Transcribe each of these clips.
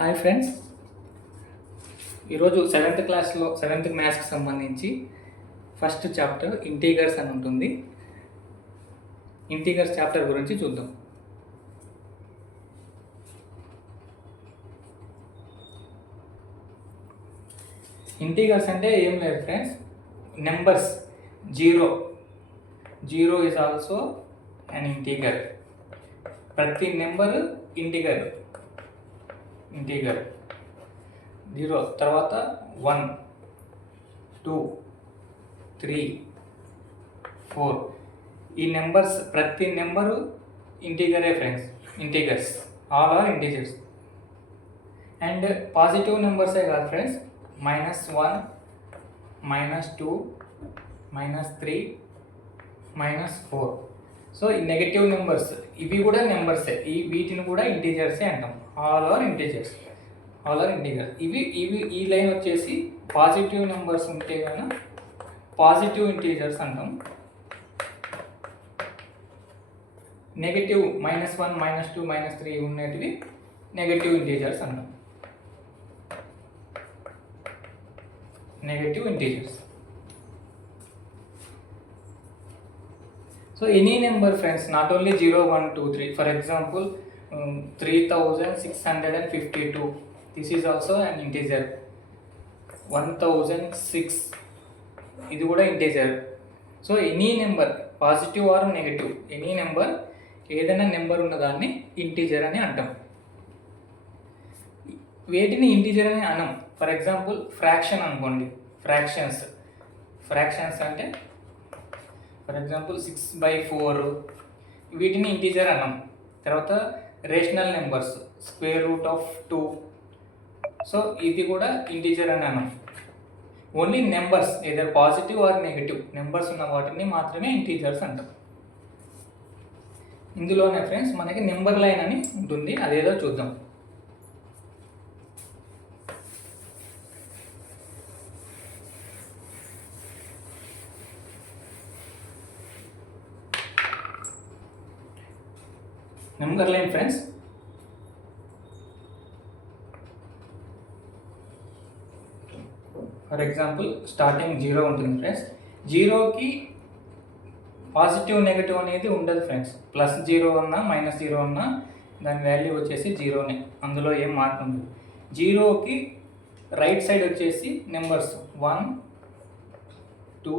Hi friends, ఈరోజు seventh క్లాస్లో seventh మ్యాథ్స్కి సంబంధించి ఫస్ట్ చాప్టర్ ఇంటీగర్స్ అని ఉంటుంది. ఇంటీగర్స్ చాప్టర్ గురించి చూద్దాం. ఇంటీగర్స్ అంటే ఏం లేదు friends, numbers. Zero is also an integer. ప్రతి నెంబర్ ఇంటీగర్. 0 తర్వాత 1 2 3 4 ఈ నెంబర్స్ ప్రతి నెంబరు ఇంటీగరే friends. Integers all are integers. And positive నెంబర్సే కాదు ఫ్రెండ్స్, -1 -2 -3 -4. సో ఈ నెగటివ్ నెంబర్స్ ఇవి కూడా నెంబర్సే. వీటిని కూడా ఇంటీజర్సే అంటాం. All are integers. ఈ లైన్ వచ్చేసి పాజిటివ్ నెంబర్స్ ఉంటే కనుక పాజిటివ్ ఇంటీజర్స్ అంటాం. నెగటివ్ -1 -2 -3 ఉన్నటివి నెగటివ్ ఇంటీజర్స్ అంటాం. Negative integers. So any number friends, not only 0, 1, 2, 3. For example, 3652. This is also an integer. 1006. ఇది కూడా integer. So any number positive or negative, any number ఏదైనా number ఉన్నదాన్ని integer అని అంటాం. వేటిని ఇంటీజర్ అని అనం. ఫర్ ఎగ్జాంపుల్ ఫ్రాక్షన్ అనుకోండి. ఫ్రాక్షన్స్ అంటే ఫర్ ఎగ్జాంపుల్ 6/4 వీటిని ఇంటీజర్ అన్నాం. తర్వాత రేషనల్ నెంబర్స్ √2. సో ఇది కూడా ఇంటీజర్ అని అన్నాం. Only numbers either positive or negative numbers ఉన్న వాటిని మాత్రమే ఇంటీజర్స్ అంటాం. ఇందులోనే ఫ్రెండ్స్ మనకి నెంబర్ లైన్ అని ఉంటుంది, అదేదో చూద్దాం. Number line friends, for example starting 0 ఉంటుంది ఫ్రెండ్స్. 0కి పాజిటివ్ నెగటివ్ అనేది ఉండదు ఫ్రెండ్స్. +0 ఉన్నా -0 ఉన్నా దాని వాల్యూ వచ్చేసి 0నే, అందులో ఏం మార్పు ఉండదు. 0కి రైట్ సైడ్ వచ్చేసి నెంబర్స్ 1 2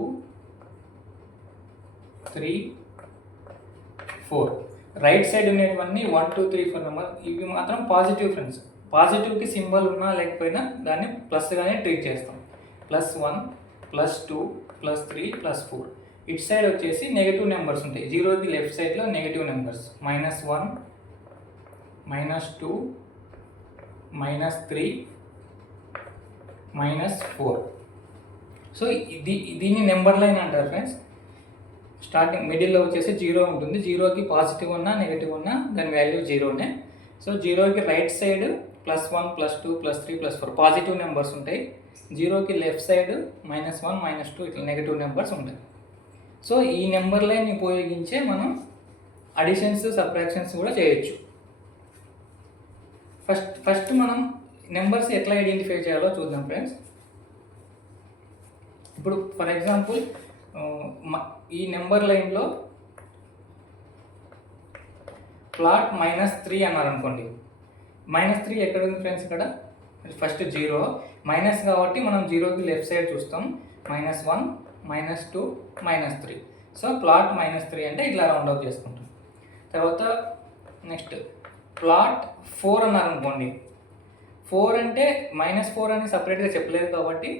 3 4. రైట్ సైడ్ ఉండేటివన్నీ 1 2 3 4 నెంబర్, ఇవి మాత్రం పాజిటివ్ ఫ్రెండ్స్. పాజిటివ్కి సింబల్ ఉన్నా లేకపోయినా దాన్ని ప్లస్గానే ట్రీట్ చేస్తాం. +1 +2 +3 +4. ఇటు సైడ్ వచ్చేసి నెగటివ్ నెంబర్స్ ఉంటాయి. 0కి లెఫ్ట్ సైడ్లో నెగటివ్ నెంబర్స్ -1 -2 -3 -4. సో దీన్ని నెంబర్ లైన్ అంటారు ఫ్రెండ్స్. స్టార్టింగ్ మిడిల్లో వచ్చేసి 0 ఉంటుంది. 0కి పాజిటివ్ ఉన్నా నెగటివ్ ఉన్నా దాని వాల్యూ 0నే. సో 0కి రైట్ సైడ్ +1 +2 +3 +4 పాజిటివ్ నెంబర్స్ ఉంటాయి. 0కి లెఫ్ట్ సైడ్ -1 -2 ఇట్లా నెగటివ్ నెంబర్స్ ఉంటాయి. సో ఈ నెంబర్ లైన్ ఉపయోగించే మనం అడిషన్స్ సబ్ట్రాక్షన్స్ కూడా చేయొచ్చు. ఫస్ట్ మనం నెంబర్స్ ఎట్లా ఐడెంటిఫై చేయాలో చూద్దాం ఫ్రెండ్స్. ఇప్పుడు ఫర్ ఎగ్జాంపుల్ ఈ నెంబర్ లైన్లో ప్లాట్ -3 అన్నారు అనుకోండి. -3 ఎక్కడ ఉంది ఫ్రెండ్స్? ఇక్కడ ఫస్ట్ 0 మైనస్ కాబట్టి మనం 0కి లెఫ్ట్ సైడ్ చూస్తాం. -1 -2 -3. సో ప్లాట్ -3 అంటే ఇట్లా రౌండ్ అప్ చేసుకుంటాం. తర్వాత నెక్స్ట్ ప్లాట్ 4 అన్నారు అనుకోండి. 4 అంటే -4 అని సపరేట్గా చెప్పలేదు కాబట్టి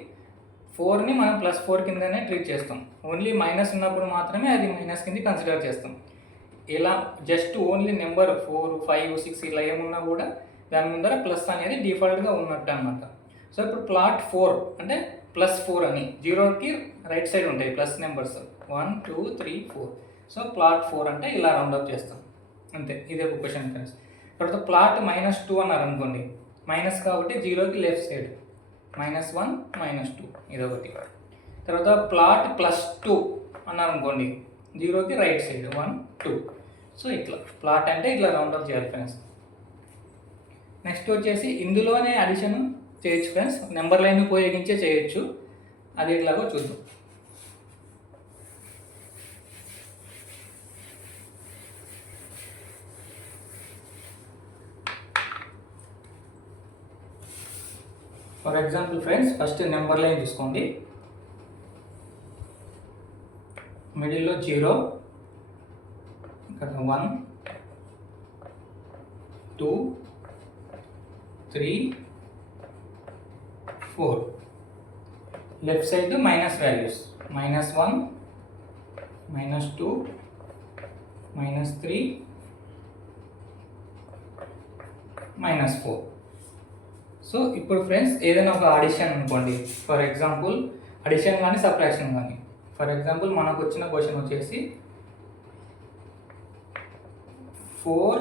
4ని మనం +4 కిందనే ట్రీట్ చేస్తాం. ఓన్లీ మైనస్ ఉన్నప్పుడు మాత్రమే అది మైనస్ కింద కన్సిడర్ చేస్తాం. ఇలా జస్ట్ ఓన్లీ నెంబర్ 4 5 6 ఇలా ఏమున్నా కూడా దాని ముందర ప్లస్ అనేది డిఫాల్ట్గా ఉన్నట్టు అనమాట. సో ఇప్పుడు ప్లాట్ 4 అంటే +4 అని 0కి రైట్ సైడ్ ఉంటాయి ప్లస్ నెంబర్స్ 1 2 3 4. సో ప్లాట్ 4 అంటే ఇలా రౌండప్ చేస్తాం అంతే. ఇదే ఒక క్వశ్చన్ ఫ్రెండ్స్. తర్వాత ప్లాట్ -2 అన్నారు అనుకోండి. మైనస్ కాబట్టి 0కి లెఫ్ట్ సైడ్ -1 -2 ఇదొకటి. తర్వాత ప్లాట్ +2 అన్నారు అనుకోండి. 0కి రైట్ సైడ్ 1 2. సో ఇట్లా ప్లాట్ అంటే ఇట్లా రౌండప్ చేయాలి ఫ్రెండ్స్. నెక్స్ట్ వచ్చేసి ఇందులోనే అడిషన్ చేయొచ్చు ఫ్రెండ్స్, నెంబర్ లైన్ ఉపయోగించే చేయొచ్చు. అది ఎట్లాగో చూద్దాం. For example friends, first number line తీసుకోండి. మిడిల్లో 0, ఇక్కడ 1, 2, 3, 4. Left side minus values -1, -2, -3, -4. So ఇప్పుడు ఫ్రెండ్స్ ఏదైనా ఒక అడిషన్ అనుకోండి, ఫర్ ఎగ్జాంపుల్ అడిషన్ కానీ సబ్ట్రాక్షన్ కానీ. ఫర్ ఎగ్జాంపుల్ మనకు వచ్చిన క్వశ్చన్ వచ్చేసి 4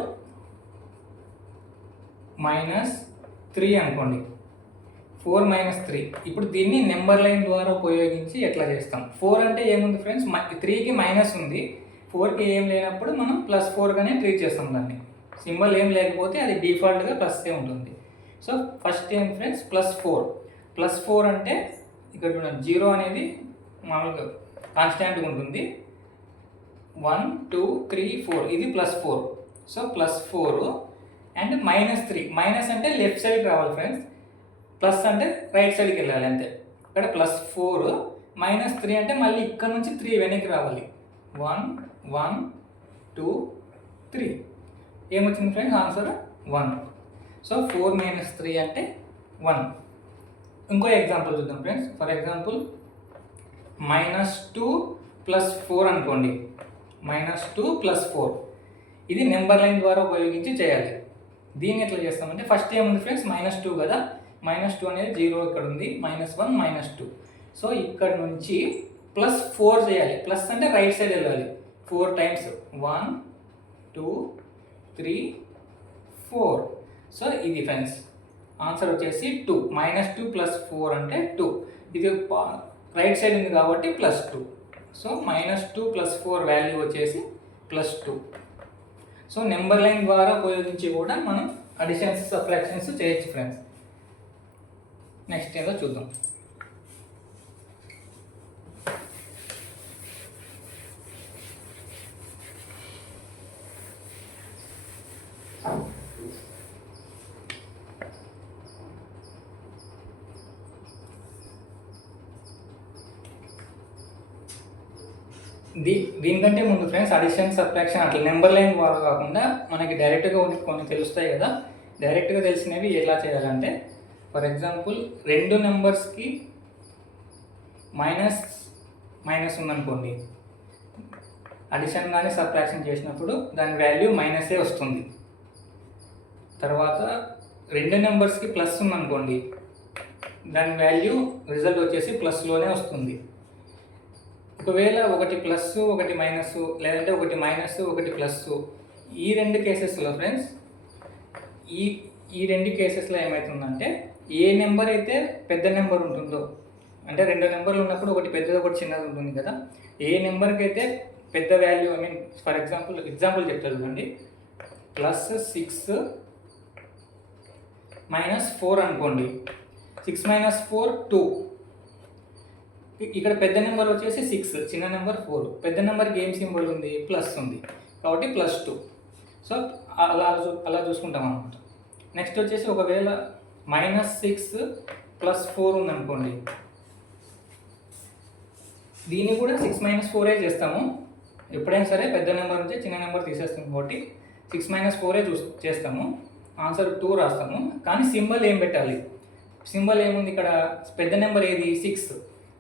- 3 అనుకోండి. 4 - 3. ఇప్పుడు దీన్ని నెంబర్ లైన్ ద్వారా ఉపయోగించి ఎట్లా చేస్తాం? 4 అంటే ఏముంది ఫ్రెండ్స్, 3కి మైనస్ ఉంది, 4కి ఏం లేనప్పుడు మనం +4గానే ట్రీట్ చేస్తాం దాన్ని. సింబల్ ఏం లేకపోతే అది డిఫాల్ట్గా ప్లస్సే ఉంటుంది. సో ఫస్ట్ ఏం ఫ్రెండ్స్, +4 అంటే ఇక్కడ చూడండి, 0 అనేది మామూలుగా కాన్స్టాంట్గా ఉంటుంది. 1, 2, 3, 4 ఇది +4. So +4 and -3. మైనస్ అంటే లెఫ్ట్ సైడ్కి రావాలి ఫ్రెండ్స్, ప్లస్ అంటే రైట్ సైడ్కి వెళ్ళాలి అంతే. ఇక్కడ +4 -3 అంటే మళ్ళీ ఇక్కడ నుంచి 3 వెనక్కి రావాలి. 1, 1, 2, 3. ఏమొచ్చింది ఫ్రెండ్స్ ఆన్సర్? 1. సో 4 - 3 అంటే 1. ఇంకో ఎగ్జాంపుల్ చూద్దాం ఫ్రెండ్స్. ఫర్ ఎగ్జాంపుల్ -2 + 4 అనుకోండి. -2 + 4 ఇది నెంబర్ లైన్ ద్వారా ఉపయోగించి చేయాలి. దీన్ని ఎట్లా చేస్తామంటే, ఫస్ట్ ఏముంది ఫ్రెండ్స్, -2 కదా, -2 అనేది 0 ఇక్కడ ఉంది, -1, -2. సో ఇక్కడ నుంచి +4 చేయాలి. ప్లస్ అంటే రైట్ సైడ్ వెళ్ళాలి 4 టైమ్స్. 1, 2, 3, 4. సో ఇది ఫ్రెండ్స్ ఆన్సర్ వచ్చేసి 2. -2 + 4 అంటే 2. ఇది రైట్ సైడ్ ఉంది కాబట్టి +2. సో -2 + 4 వాల్యూ వచ్చేసి +2. సో నెంబర్ లైన్ ద్వారా ఉపయోగించి కూడా మనం అడిషన్స్ సబ్ట్రాక్షన్స్ చేయొచ్చు ఫ్రెండ్స్. నెక్స్ట్ ఏదో చూద్దాం. దీనికంటే ముందు ఫ్రెండ్స్, అడిషన్ సబ్ట్రాక్షన్ అట్లా నెంబర్ లైన్ ద్వారా కాకుండా మనకి డైరెక్ట్గా కొన్ని తెలుస్తాయి కదా. డైరెక్ట్గా తెలిసినవి ఎలా చేయాలంటే, ఫర్ ఎగ్జాంపుల్ 2 నెంబర్స్కి మైనస్ ఉందనుకోండి, అడిషన్ కానీ సబ్ట్రాక్షన్ చేసినప్పుడు దాని వాల్యూ మైనసే వస్తుంది. తర్వాత 2 నెంబర్స్కి ప్లస్ ఉందనుకోండి, దాని వాల్యూ రిజల్ట్ వచ్చేసి ప్లస్లోనే వస్తుంది. ఒకవేళ ఒకటి ప్లస్ ఒకటి మైనస్, లేదంటే ఒకటి మైనస్ ఒకటి ప్లస్, ఈ 2 కేసెస్లో ఫ్రెండ్స్, ఈ 2 కేసెస్లో ఏమవుతుందంటే, ఏ నెంబర్ అయితే పెద్ద నెంబర్ ఉంటుందో, అంటే 2 నెంబర్లు ఉన్నప్పుడు ఒకటి పెద్దది ఒకటి చిన్నది ఉంటుంది కదా, ఏ నెంబర్కి అయితే పెద్ద వాల్యూ, ఫర్ ఎగ్జాంపుల్ చెప్తా చూడండి. +6 - 4 అనుకోండి. 6 - 4 2. ఇక్కడ పెద్ద నెంబర్ వచ్చేసి 6, చిన్న నెంబర్ 4. పెద్ద నెంబర్కి ఏం సింబల్ ఉంది? ప్లస్ ఉంది కాబట్టి +2. సో అలా చూసుకుంటాం అన్నమాట. నెక్స్ట్ వచ్చేసి ఒకవేళ -6 + 4 ఉందనుకోండి, దీన్ని కూడా 6 - 4 చేస్తాము. ఎప్పుడైనా సరే పెద్ద నెంబర్ నుంచి చిన్న నెంబర్ తీసేస్తాం కాబట్టి 6 - 4 చేస్తాము. ఆన్సర్ 2 రాస్తాము. కానీ సింబల్ ఏం పెట్టాలి? సింబల్ ఏముంది ఇక్కడ? పెద్ద నెంబర్ ఏది? 6.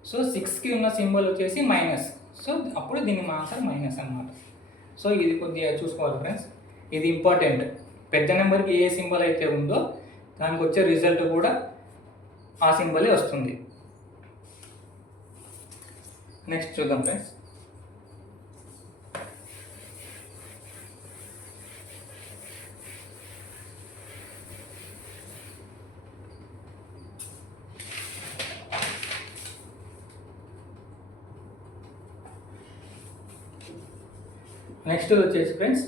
సో 6కి ఉన్న సింబల్ వచ్చేసి మైనస్. సో అప్పుడు దీని ఆన్సర్ మైనస్ అన్నమాట. సో ఇది కొద్దిగా చూసుకోవాలి ఫ్రెండ్స్, ఇది ఇంపార్టెంట్. పెద్ద నెంబర్కి ఏ సింబల్ అయితే ఉందో దానికి వచ్చే రిజల్ట్ కూడా ఆ సింబలే వస్తుంది. నెక్స్ట్ చూద్దాం ఫ్రెండ్స్. నెక్స్ట్ వచ్చేసి ఫ్రెండ్స్,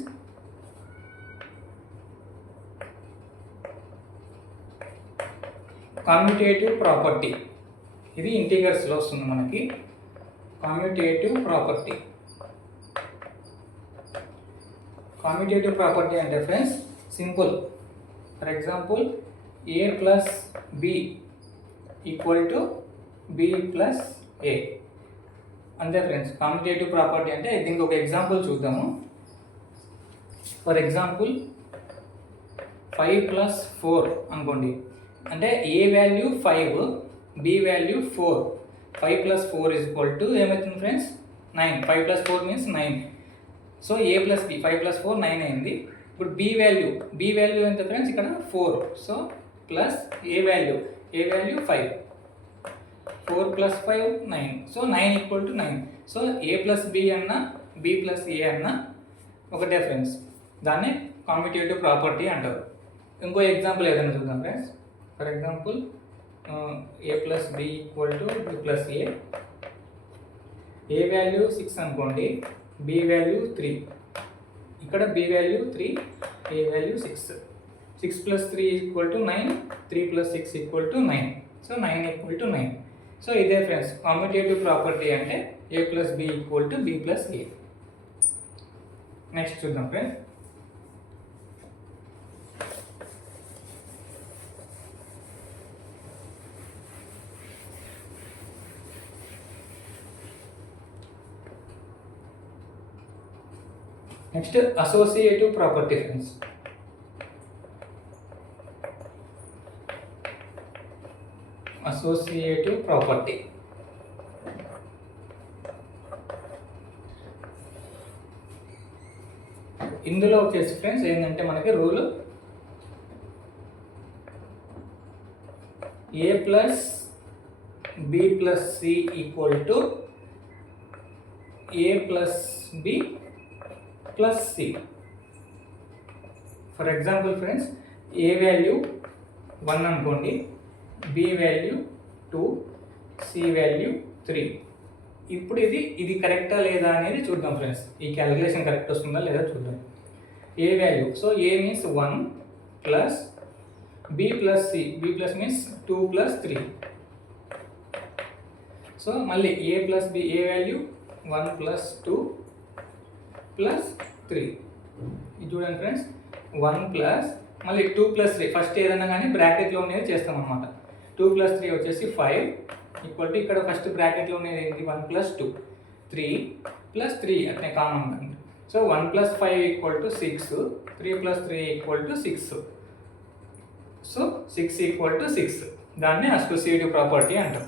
కామ్యుటేటివ్ ప్రాపర్టీ. ఇది ఇంటీజర్స్లో వస్తుంది మనకి. కామ్యుటేటివ్ ప్రాపర్టీ. కామ్యుటేటివ్ ప్రాపర్టీ అంటే friends simple. For example a plus b equal to b plus a. అంతే ఫ్రెండ్స్. కామ్యుటేటివ్ ప్రాపర్టీ అంటే దీనికి ఒక ఎగ్జాంపుల్ చూద్దాము. ఫర్ ఎగ్జాంపుల్ 5 ప్లస్ 4 అనుకోండి. అంటే a value 5, b value 4. 5 plus 4 is equal to ఏమవుతుంది friends 9. 5 plus 4 means 9. So a plus b 5 plus 4 9 అయింది. ఇప్పుడు b వాల్యూ ఎంత ఫ్రెండ్స్ ఇక్కడ 4. So plus a value 5. 4 plus 5 9. So 9 equal to 9. So a plus b అన్న b plus a అన్న ఒకటే friends. దాన్ని కామ్యుటేటివ్ property అంటారు. ఇంకో ఎగ్జాంపుల్ ఏదైనా చూద్దాం friends. For example a plus b equal to b plus a value 6 అనుకోండి, b వాల్యూ 3. ఇక్కడ b value 3, a value 6. 6 plus 3 equal to 9, 3 plus 6 equal to 9. So 9 equal to 9. So ఇదే friends commutative property అంటే a plus b equal to b plus a. Next చూద్దాం friends. Next associative property friends. Associative property. ఇందులో వచ్చేసి friends ఏంటంటే మనకి rule a plus b plus c equal to a plus b plus c. For example friends a value 1 అనుకోండి, b value 2, c value 3. ఇప్పుడు ఇది కరెక్టా లేదా అనేది చూద్దాం ఫ్రెండ్స్. ఈ క్యాలిక్యులేషన్ కరెక్ట్ వస్తుందా లేదా చూద్దాం. a value, so a means 1 plus b plus c, b plus means 2 plus 3. So మళ్ళీ a plus b, a value 1 plus 2 plus 3. ఇది చూడండి ఫ్రెండ్స్ 1 ప్లస్ మళ్ళీ 2 ప్లస్ 3. ఫస్ట్ ఏదైనా కానీ బ్రాకెట్లో ఉండేది చేస్తాం అన్నమాట. 2 ప్లస్ 3 వచ్చేసి 5 ఈక్వల్ టు ఇక్కడ ఫస్ట్ బ్రాకెట్లో ఉండేది ఏంటి 1 ప్లస్ 2, 3 ప్లస్ 3 అట్నే common. So 1 plus 5 equal to 6, 3 plus 3 equal to 6. So 6 equal to 6. దాన్ని అసోసియేటివ్ ప్రాపర్టీ అంటాం.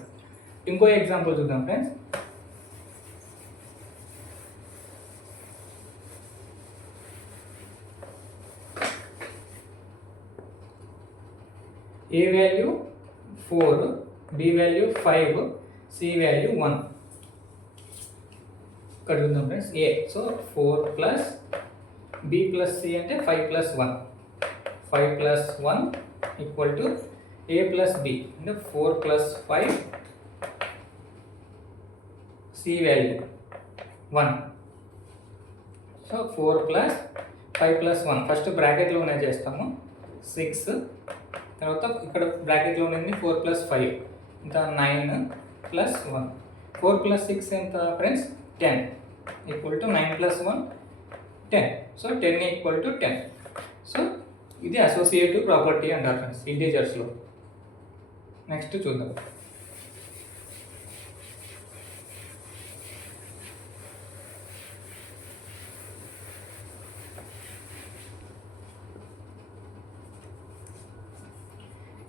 ఇంకో ఎగ్జాంపుల్ చూద్దాం friends. a value 4, b value 5, c value 1. ఇక్కడ చూద్దాం friends a. So 4 plus b plus c అంటే 5 plus 1. 5 plus 1 equal to a plus b అంటే 4 plus 5, c value 1. So 4 plus 5 plus 1 first బ్రాకెట్లో ఉన్నది చేస్తాము 6. తర్వాత ఇక్కడ బ్రాకెట్లో ఉన్నది 4 ప్లస్ 5 ఇంత 9 ప్లస్ 1. 4 ప్లస్ 6 ఎంత friends 10 equal to 9 plus 1 10. So 10 equal to 10. So ఇది అసోసియేటివ్ ప్రాపర్టీ అంటారు ఫ్రెండ్స్ ఇంటీజర్స్లో. నెక్స్ట్ చూద్దాం.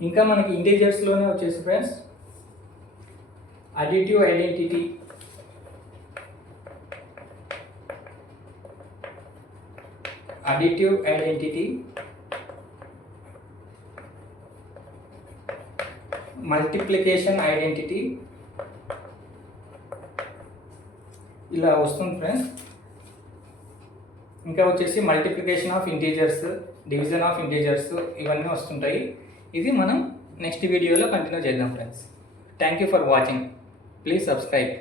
ఇంకా మనకి ఇంటీజర్స్లోనే వచ్చేసి friends additive identity, multiplication identity ఇలా వస్తుంది ఫ్రెండ్స్. ఇంకా వచ్చేసి multiplication of integers, division of integers ఇవన్నీ వస్తుంటాయి. ఇది మనం నెక్స్ట్ వీడియోలో కంటిన్యూ చేద్దాం friends. Thank you for watching. Please subscribe.